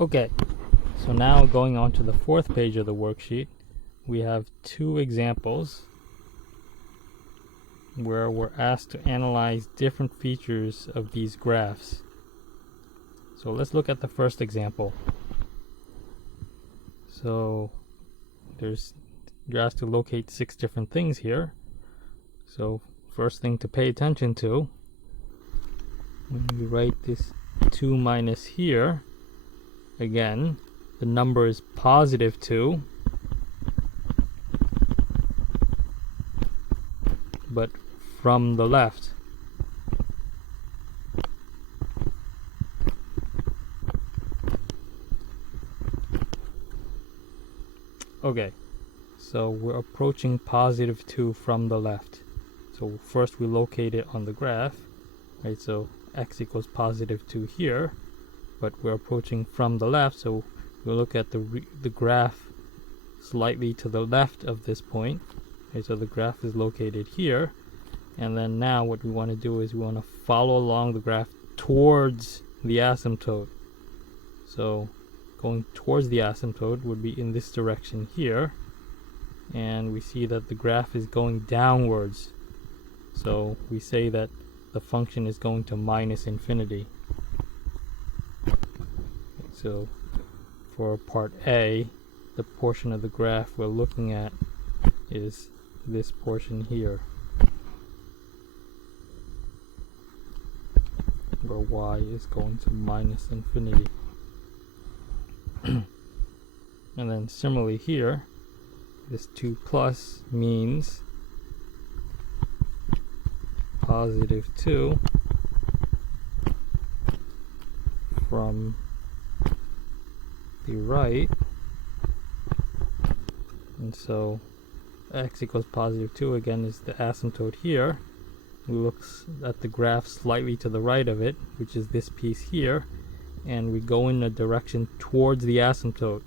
Okay, so now going on to the fourth page of the worksheet, we have two examples where we're asked to analyze different features of these graphs. So let's look at the first example. So you're asked to locate 6 different things here. So first thing to pay attention to, when we write this 2 minus here, again, the number is positive 2, but from the left. Okay, so we're approaching positive 2 from the left. So first we locate it on the graph, right? So x equals positive 2 here, but we're approaching from the left, so we'll look at the graph slightly to the left of this point. Okay, so the graph is located here, and then now what we want to do is we want to follow along the graph towards the asymptote. So going towards the asymptote would be in this direction here, and we see that the graph is going downwards. So we say that the function is going to minus infinity. So for part A, the portion of the graph we're looking at is this portion here, where y is going to minus infinity. And then similarly here, this 2 plus means positive 2 from the right, and so x equals positive 2 again is the asymptote here. We look at the graph slightly to the right of it, which is this piece here, and we go in a direction towards the asymptote.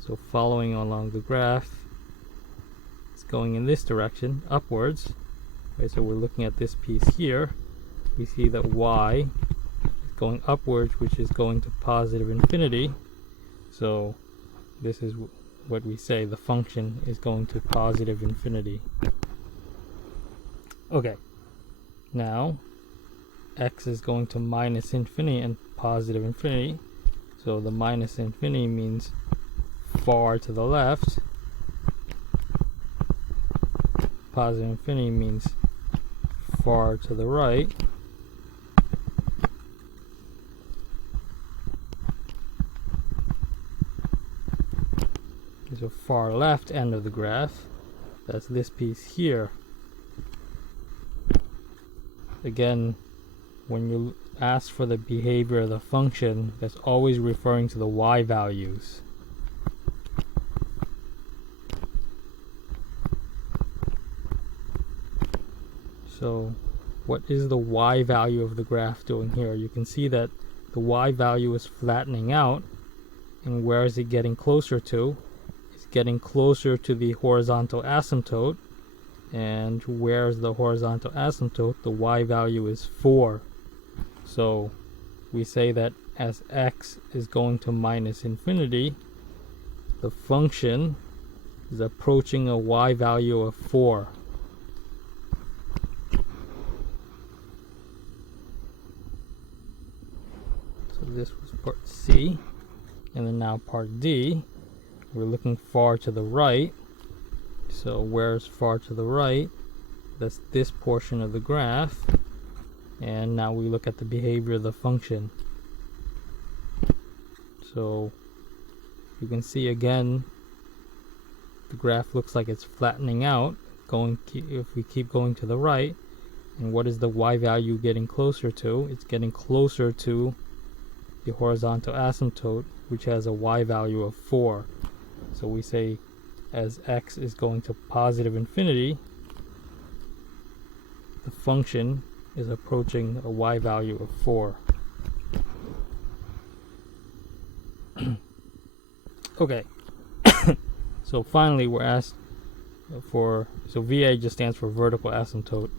So following along the graph, it's going in this direction, upwards. Okay, so we're looking at this piece here. We see that y is going upwards, which is going to positive infinity. So this is what we say, the function is going to positive infinity. Okay, now x is going to minus infinity and positive infinity. So the minus infinity means far to the left. Positive infinity means far to the right. There's a far left end of the graph. That's this piece here. Again, when you ask for the behavior of the function, that's always referring to the y values. So what is the y value of the graph doing here? You can see that the y value is flattening out, and where is it getting closer to? It's getting closer to the horizontal asymptote, and where's the horizontal asymptote? The y value is 4. So we say that as x is going to minus infinity, the function is approaching a y value of 4. So this was part C, and then now part D, we're looking far to the right. So where's far to the right? That's this portion of the graph. And now we look at the behavior of the function. So you can see again, the graph looks like it's flattening out, if we keep going to the right. And what is the y value getting closer to? It's getting closer to the horizontal asymptote, which has a y value of 4. So we say as x is going to positive infinity, the function is approaching a y value of 4. Okay, so finally we're asked for, so VA just stands for vertical asymptote.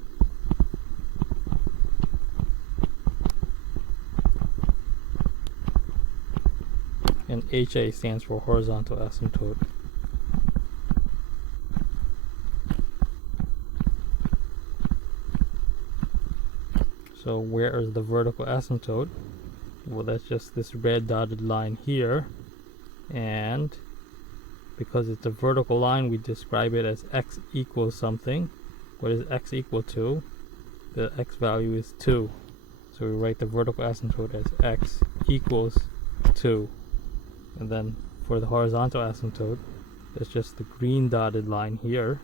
and HA stands for horizontal asymptote. So where is the vertical asymptote? Well, that's just this red dotted line here, and because it's a vertical line, we describe it as x equals something. What is x equal to? The x value is 2. So we write the vertical asymptote as x equals 2. And then for the horizontal asymptote, it's just the green dotted line here,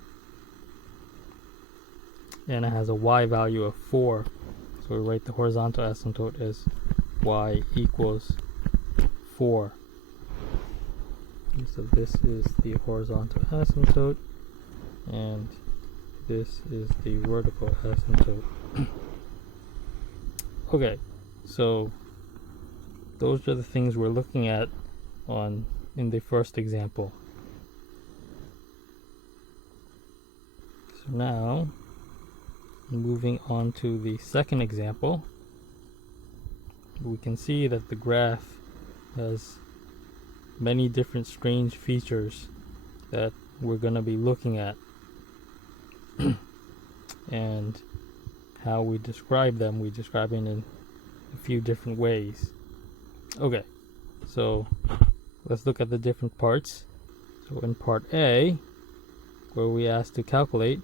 and it has a y value of 4. So we write the horizontal asymptote as y equals 4. And so this is the horizontal asymptote, and this is the vertical asymptote. Okay, so those are the things we're looking at in the first example. So now, moving on to the second example, we can see that the graph has many different strange features that we're going to be looking at. And how we describe them, we describe it in a few different ways. Okay, so let's look at the different parts. So in part A, where we're asked to calculate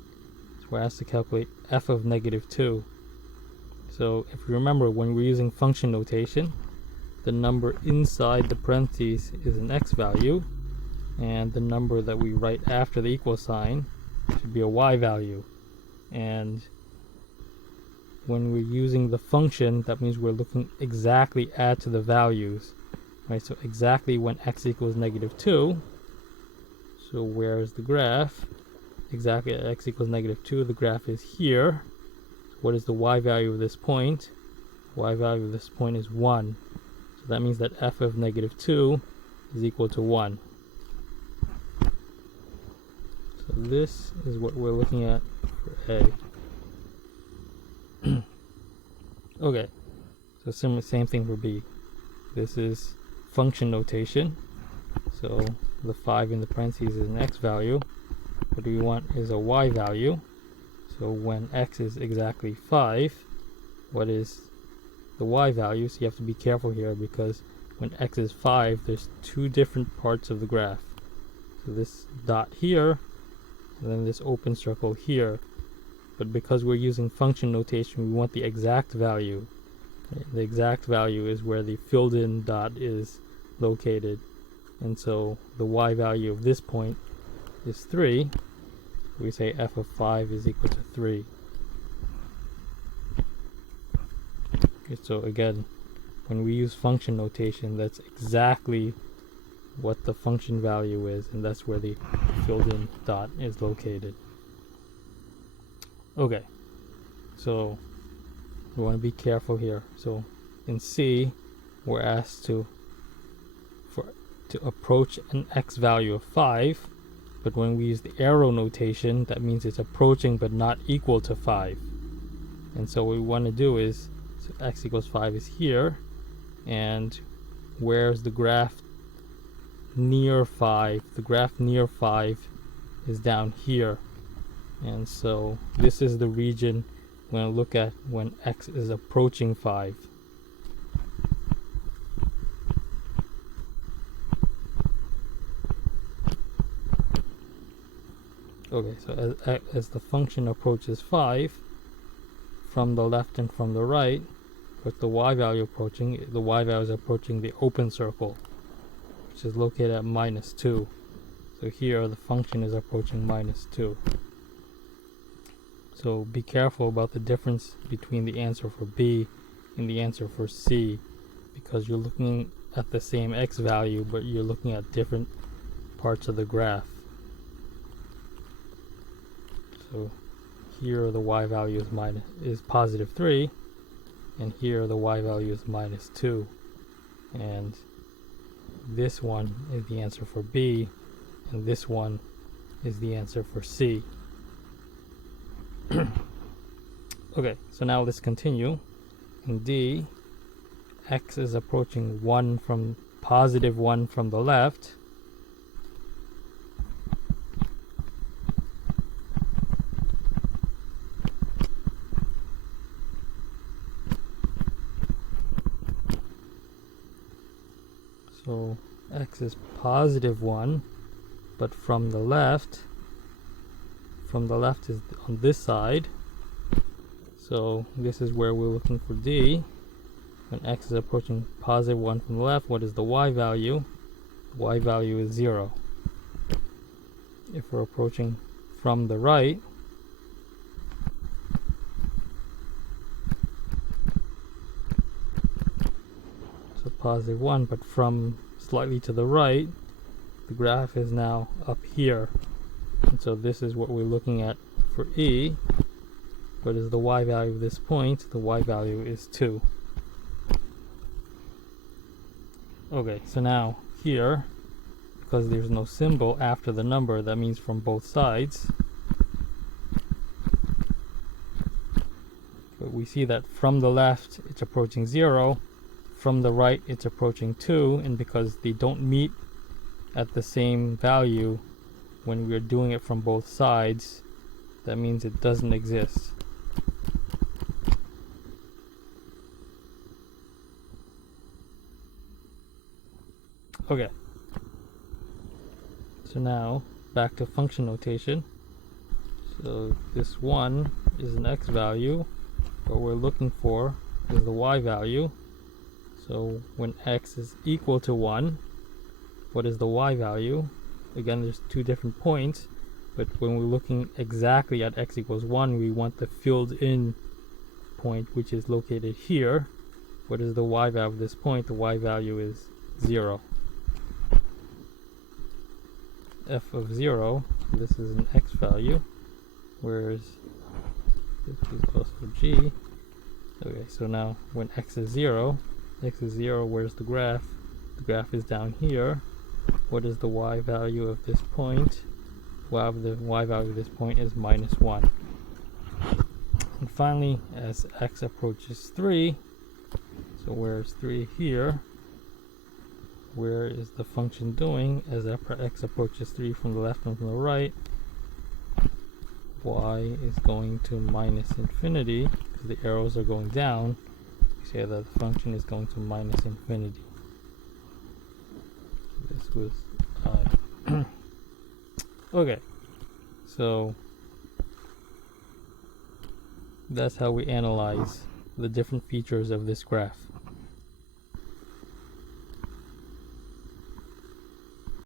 f of negative 2. So if you remember, when we're using function notation, the number inside the parentheses is an x value, and the number that we write after the equal sign should be a y value. And when we're using the function, that means we're looking exactly at to the values, right? So exactly when x equals negative 2. So where is the graph? Exactly at x equals negative 2, the graph is here. So what is the y value of this point? Y value of this point is 1. So that means that f of negative 2 is equal to 1. So this is what we're looking at for A. Okay, so same thing for B. This is function notation. So the 5 in the parentheses is an x value. What we want is a y value. So when x is exactly 5, what is the y value? So you have to be careful here, because when x is 5, there's two different parts of the graph. So this dot here, and then this open circle here. But because we're using function notation, we want the exact value. The exact value is where the filled in dot is located. And so the y value of this point is 3. We say f of 5 is equal to 3. Okay, so again, when we use function notation, that's exactly what the function value is, and that's where the filled in dot is located. Okay, so we want to be careful here. So in C, we're asked to approach an x value of 5, but when we use the arrow notation, that means it's approaching but not equal to 5. And so what we want to do is, so x equals 5 is here, and where's the graph near 5? The graph near 5 is down here. And so this is the region we're going to look at when x is approaching 5. Okay, so as the function approaches 5 from the left and from the right, with the y value approaching, the y value is approaching the open circle, which is located at -2. So here the function is approaching -2. So be careful about the difference between the answer for B and the answer for C, because you're looking at the same x value, but you're looking at different parts of the graph. So here the y value is positive 3, and here the y value is -2. And this one is the answer for B, and this one is the answer for C. Okay, so now let's continue. In D, x is approaching 1 from positive 1 from the left, so x is positive 1, but from the left is on this side, so this is where we're looking for D. When x is approaching positive 1 from the left, what is the y value? Y value is 0. If we're approaching from the right, so positive 1, but from slightly to the right, the graph is now up here. And so this is what we're looking at for E. What is the y value of this point? The y value is 2. Okay, so now here, because there's no symbol after the number, that means from both sides. But we see that from the left it's approaching 0, from the right it's approaching 2, and because they don't meet at the same value when we're doing it from both sides, that means it doesn't exist. Okay, so now back to function notation. So this 1 is an x value. What we're looking for is the y value. So when x is equal to 1, what is the y value? Again, there's two different points, but when we're looking exactly at x equals 1, we want the filled in point, which is located here. What is the y value of this point? The y value is 0. F of 0, this is an x value, whereas this is also g. Okay, so now when x is 0, where's the graph? The graph is down here. What is the y value of this point? Well, the y value of this point is -1. And finally, as x approaches 3, so where's 3 here? Where is the function doing as x approaches 3 from the left and from the right? Y is going to -infinity, because the arrows are going down. We say that the function is going to -infinity. This was okay, so that's how we analyze the different features of this graph.